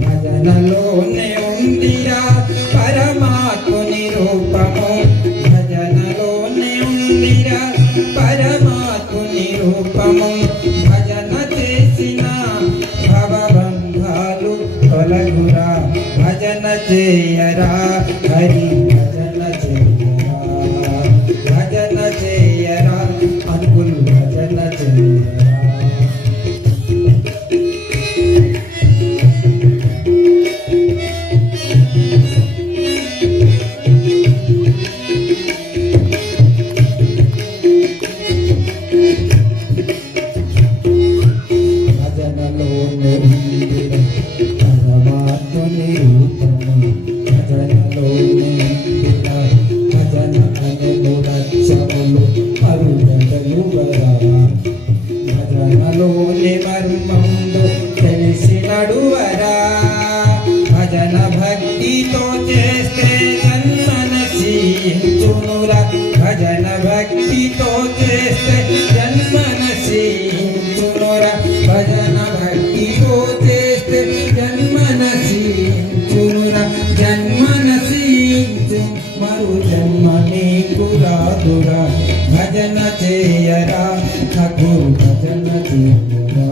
భజనలోనే ఉందిరా పరమాత్ముని రూపము, భజనలోనే ఉందిరా పరమాత్ముని రూపము. భజన చేసిన భవబంధాలు తొలగురా, భజన చేయరా హరి భజన చేయరా, భజన చేయరా అనుకులు భజన చేయరా. భజనలోని మర్మంబు తెలిసి నడువరా, భజన భక్తితో చేస్తే జన్మనశీంచునురా, భజన భక్తితో చేస్తే జన్మనశీంచునురా, భజన భక్తితో చేస్తే జన్మనశీంచునురా, జన్మనశీంచు మరు జన్మ నీకు రాదురా. భజన చేయరా ఠాకూర్ భజన చేయరా.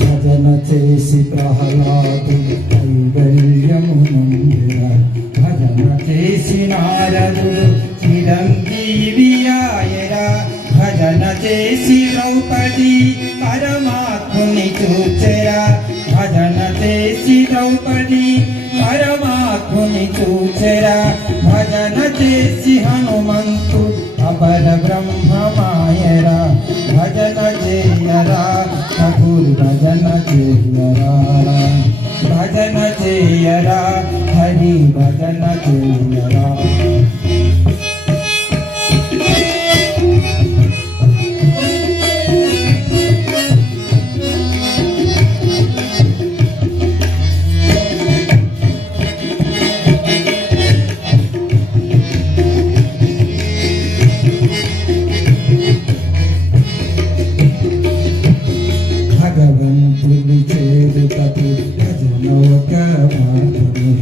భజన చేసి ప్రహ్లాదు కైవల్యమునందురా, భజన చేసి నారదుడు చిరంజీవి ఆయరా, భజన చేసి ద్రౌపది పరమాత్ముని చూచెరా, భజన చేసి ద్రౌపది పరమాత్ముని చూచెరా, భజన చేసి హనుమంతు అపర బ్రహ్మమాయరా. భజన చేయరా ఠాకూర్ భజన చేయరా, భజన చేయరా హరి భజన చేయరా. భగవంతుని చేరుటకు భజన ఒక మార్గము,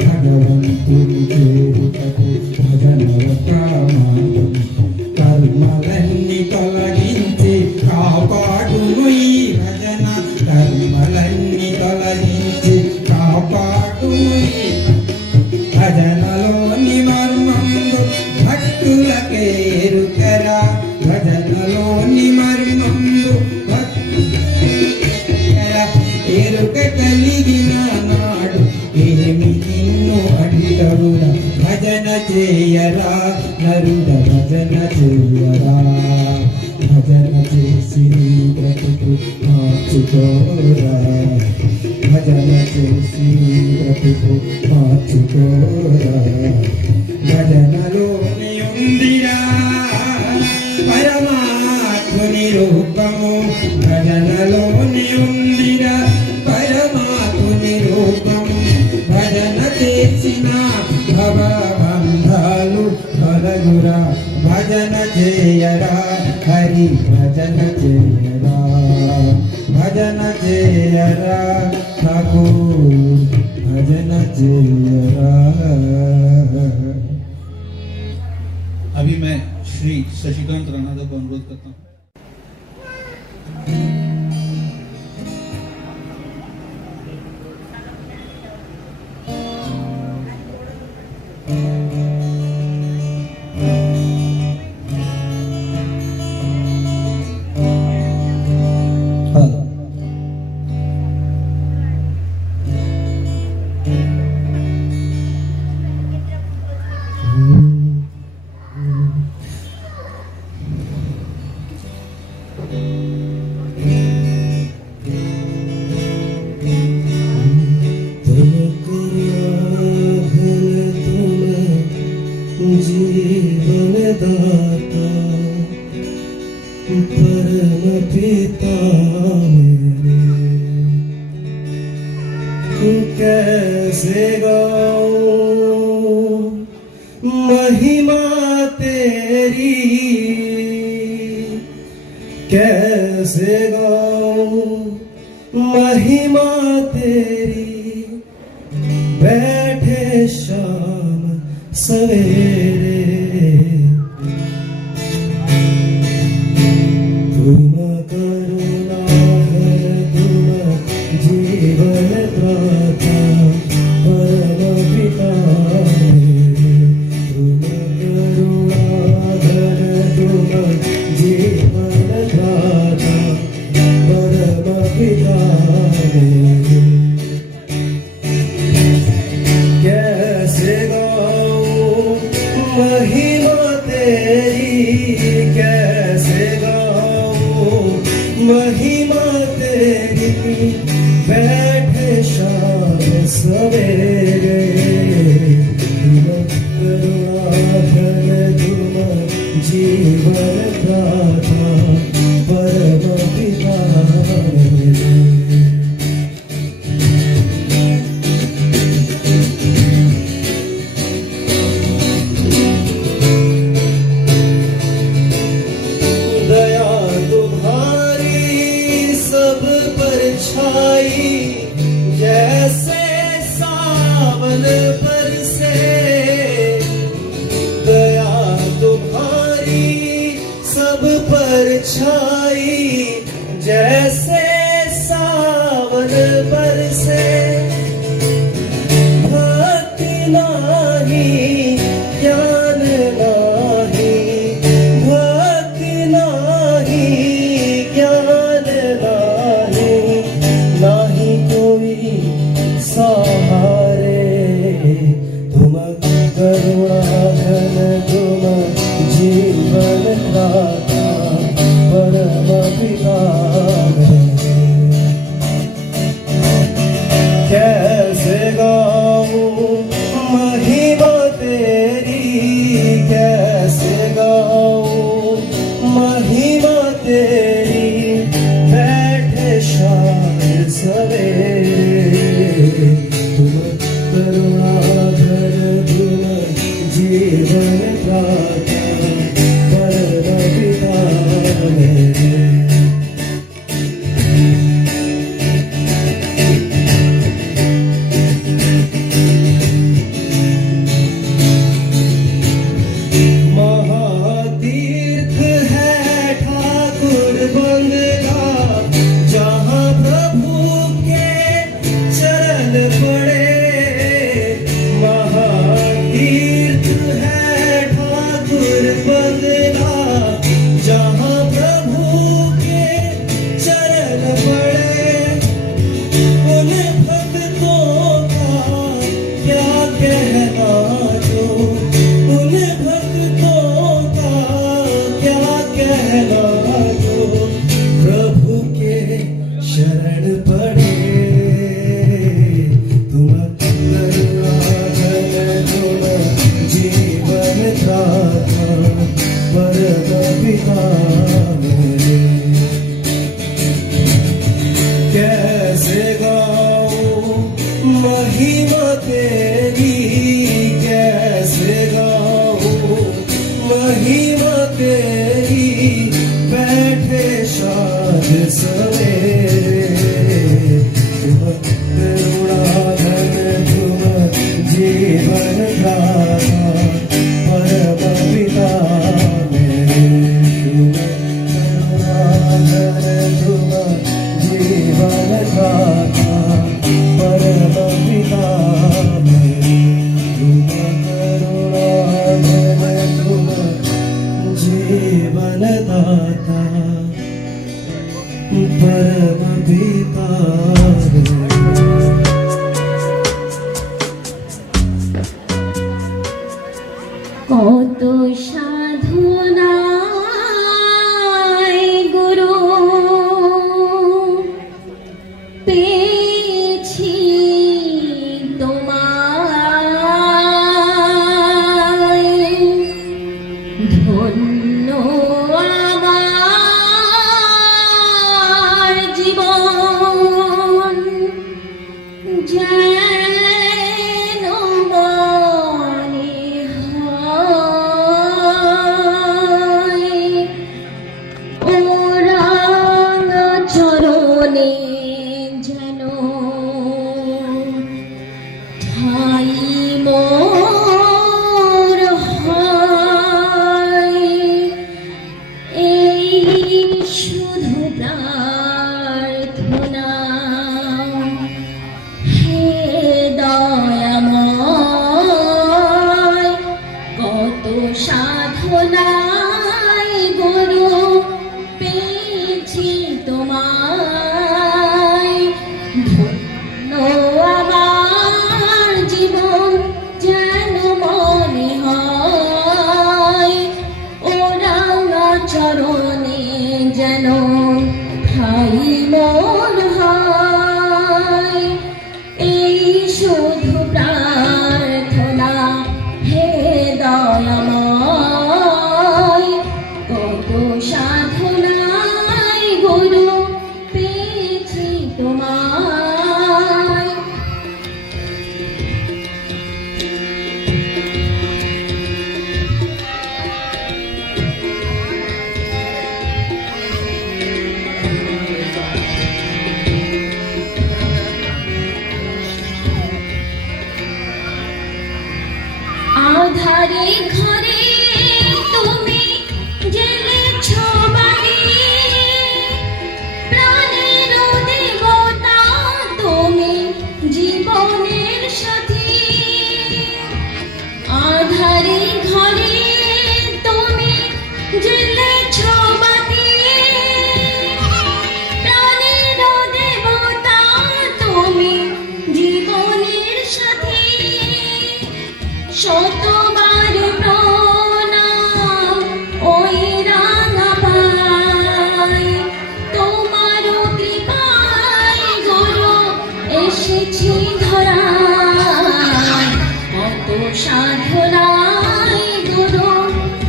భగవంతుని చేరుటకు భజన ఒక మార్గము. కర్మలన్నీ తొలగించి కాపాడును ఈ భజన, కర్మలన్నీ తొలగించి కాపాడును ఈ భజనలోని మర్మంబు భక్తులకే ఎరుకరా, భజనలోని మర్మంబు ఎరుక కలిగిన నాడు ఏమి నిన్ను అంటరురా. భజన చేయరా నరుడ భజన చేయరా, భజన చేసి బ్రతుకు మార్చుకోరా, భజన చేసి బ్రతుకు మార్చుకోరా. భజనలోని ఉందిరా పరమాత్ముని రూపము, భజనలోని ఉందిరా పరమాత్ముని రూపము. భజన చేసిన భవబంధాలు తొలగురా, భజన చేయరా హరి భజన చేయరా. भजन चेयरा ठाकुर भजन चेयरा। अभी मैं श्री शशिकांत राणा को अनुरोध करता हूँ। कैसे गाऊं महिमा तेरी, कैसे गाऊं महिमा तेरी, बैठे शाम सवेरे तुम करुणा है, तुम जीवन दाता परम पिता तुम करुणा है, तुम जीवन दाता परम पिता। कैसे गाऊं महिमा तेरी, कैसे गाऊं महिमा तेरी, बैठे शाम सवेरे तुम करुणा है, तुम जीवन दाता परम पिता। दया तुम्हारी सब पर छाई, जैसे सावन बरसे, दया तुम्हारी सब पर छाई, जैसे सावन बरसे। भक्ति नाही ज्ञान नाही, भक्ति नाही ज्ञान नाही, नाही कोई सहारे तुम करुणा घन, तुम जीवन दाता परम पिता। कैसे गाऊं महिमा तेरी, कैसे गाऊं महिमा तेरी, बैठे शाम सवेरे तुम करुणा धर, तुम जीवन दाता परम पिता मेरे। महातीर्थ है ठाकुर बंगला, जहाँ प्रभु के चरण पड़े। महातीर्थ है ठाकुर बंगला, जहाँ प्रभु के चरण पड़े। उन भक्तों का क्या कहना जो, उन भक्तों का क्या कहना जो, प्रभु के शरण पड़े। तुम करुणा है, तुम जीवन दाता परम पिता मेरे। कैसे गाऊं महिमा तेरी, कैसे गाऊं महिमा तेरी, बैठे शाम सवेरे যেন মনে হয় ও রাঙা চরণে যেন ঠাই মোর হয় এই শুধু প্রার্থনা হে দয়াময় কত সাধনায় গুরু পেয়েছি তোমায় ধন্য আমার জীবন যেন মনে হয় ও রাঙা চরণে যেন ঠাই মোর হয় এই শুধু প্রার্থনা হে দয়াময় কত সাধনায় গুরু পেয়েছি তোমায় আধারে ঘরে তুমি জেলেছ বাড়ি প্রাণের দেবতা তুমি জীবনের সাথী আধারে ঘরে তুমি জেলেছ বাড়ি প্রাণের দেবতা তুমি জীবনের সাথী শতবার প্রণাম ওই রাঙা পাই তোমার কৃপায় গুরু এসেছি ধরায় কত সাধনায় গুরু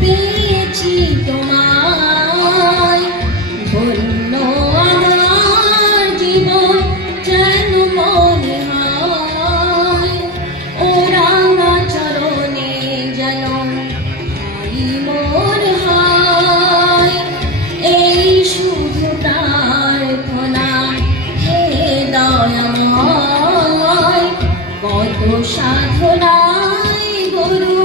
পেয়েছি তোমায় ধন্য আমার জীবন যেন মনে হয় ও রাঙা চরণে যেন ঠাই মোর হয় এই শুধু প্রার্থনা হে দয়াময় কত সাধনায় গুরু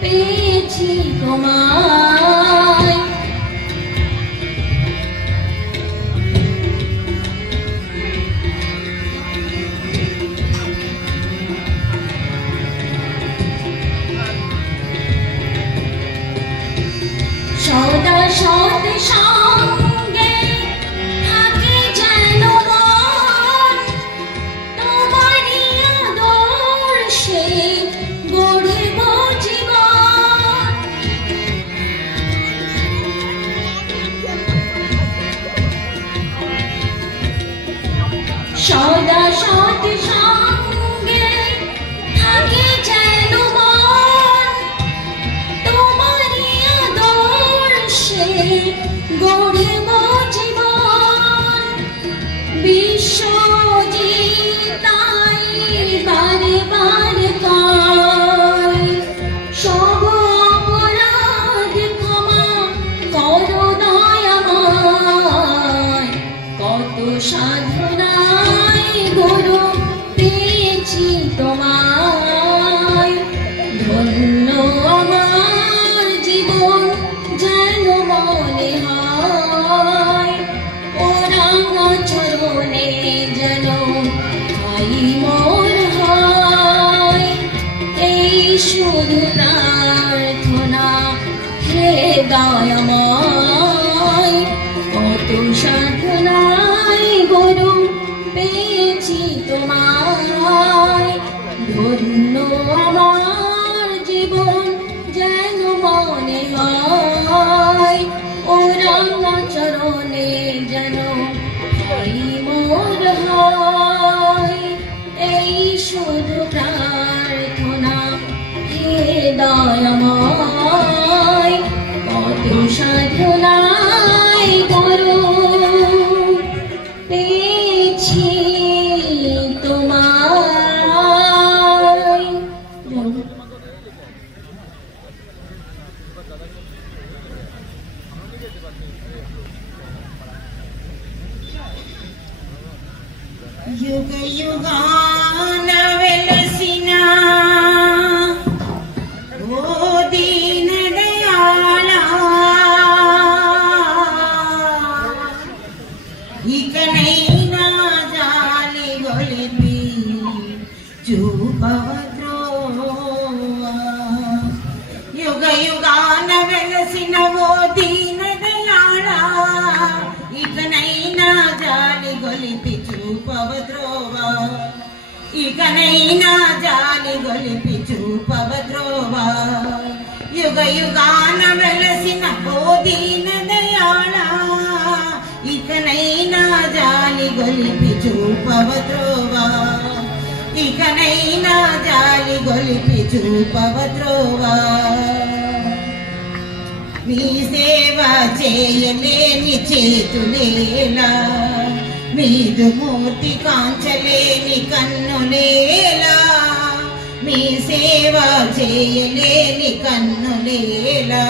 পেয়েছি তোমায় সদা সৎ সঙ্গে থাকে যেন মন তোমারই আদর্শে গড়িব জীবন সদা সৎ সঙ্গে থাকে যেন মন তোমারই আদর্শে গড়িব জীবন বিশ্বজিতাই বারে বারে কয় সব অপরাধ ক্ষমা করো দয়াময় কত সাধনায় গুরু পেয়েছি তোমায় ধন্য আমার জীবন যেন মনে হয় ও রাঙা চরণে যেন ঠাই মোর হয় এই শুধু প্রার্থনা হে দয়াময় কত সাধনায় গুরু পেয়েছি তোমায় ধন্য యుగ యుగాన వెలసిన ఓ దీన దయాళా, ఇకనైనా జాలి గొలిపి చూపవ త్రోవా. యుగ యుగాన వెలసిన ఓ దీన దయాళా, ఇకనైనా జాలి గొలిపి చూపవ త్రోవా. ఇకనైనా జాలి గొలిపి చూపవ త్రోవా. యుగ యుగాన వెలసిన ఓ దీన దయాళా, ఇకనైనా జాలి గొలిపి చూపవ త్రోవా. ఇకనైనా జాలి గొలిపి చూపవ త్రోవా. మీ సేవ చేయలేని చేతులేలా, మీదు మూర్తి కాంచలేని కన్నులేలా. మీ సేవ చేయలేని కన్నులేలా,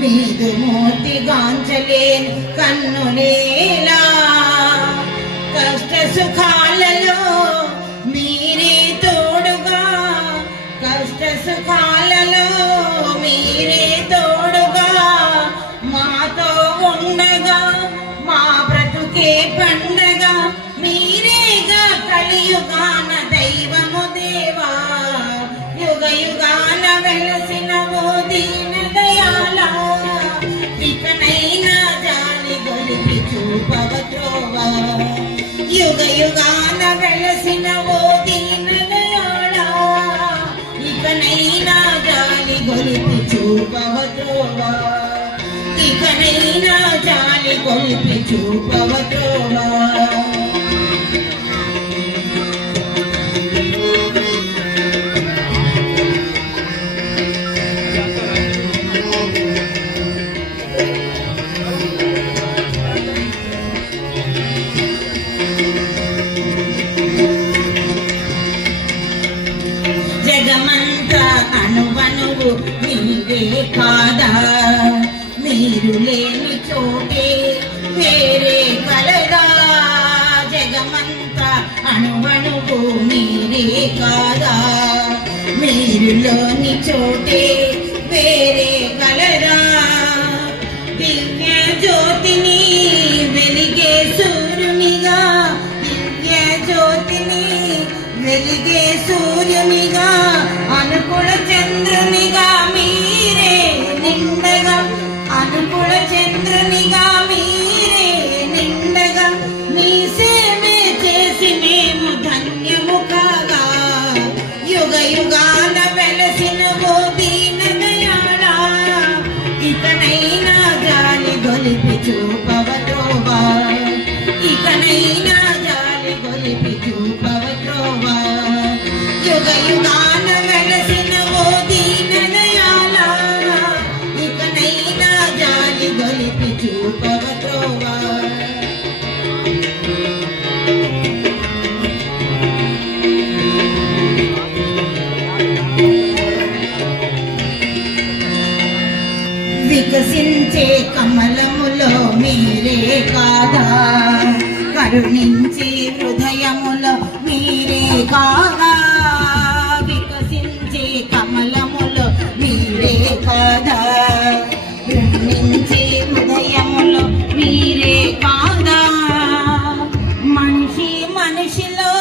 మీదు మూర్తి కాంచలేని కన్నులేలా. కష్ట సుఖాలలో మీరే తోడుగా, కష్ట సుఖాలలో మీరే తోడుగా, మాతో ఉండగా మా బ్రతుకే పండగ. మీరేగా కలియుగాన దైవము దేవా. యుగ యుగాన వెలసిన ఓ దీన దయాళా, ఇకనైనా జాలి గొలిపి చూపవ త్రోవా. యుగ యుగాన వెలసిన ఓ దీన దయాళా, ఇకనైనా జాలి గొలిపి చూపవ త్రోవా. ఇకనైనా జాలి గొలిపి చూపవ త్రోవా. జగమంతా అణువణువు మీరే కాదా, మీరు లేని చోటే వేరే కలదా. జగమంతా అణువణువు మీరే కాదా, మీరు లోని చోటే వేరే కలదా. దివ్య జ్యోతిని వెలిగే సూర్యునిగా, దివ్య జ్యోతిని వెలిగే సూర్యునిగా, అనుకుల చంద్రునిగా మీరే నిండగా, అనుకుల చంద్రునిగా మీరే నిండగా. మీ సేవే చేసి మేము ధన్యము కాగా. యుగ యుగాన వెలసిన ఓ దీన దయాళా, ఇకనైనా జాలి గొలిపి చూపవ త్రోవా. ఇకనైనా జాలి గొలిపి చూపవ త్రోవా. యుగ యుగాన వెలసిన ఓ దీన దయాళా, ఇకనైనా జాలి గొలిపి చూపవ త్రోవా. వికసించే కమలములో మీరే కాదా, కరుణించే హృదయములో మీరే కాదా. వికసించే కమలములో మీరే కాదా, కరుణించే హృదయములో మీరే కాదా. మనిషి మనిషిలో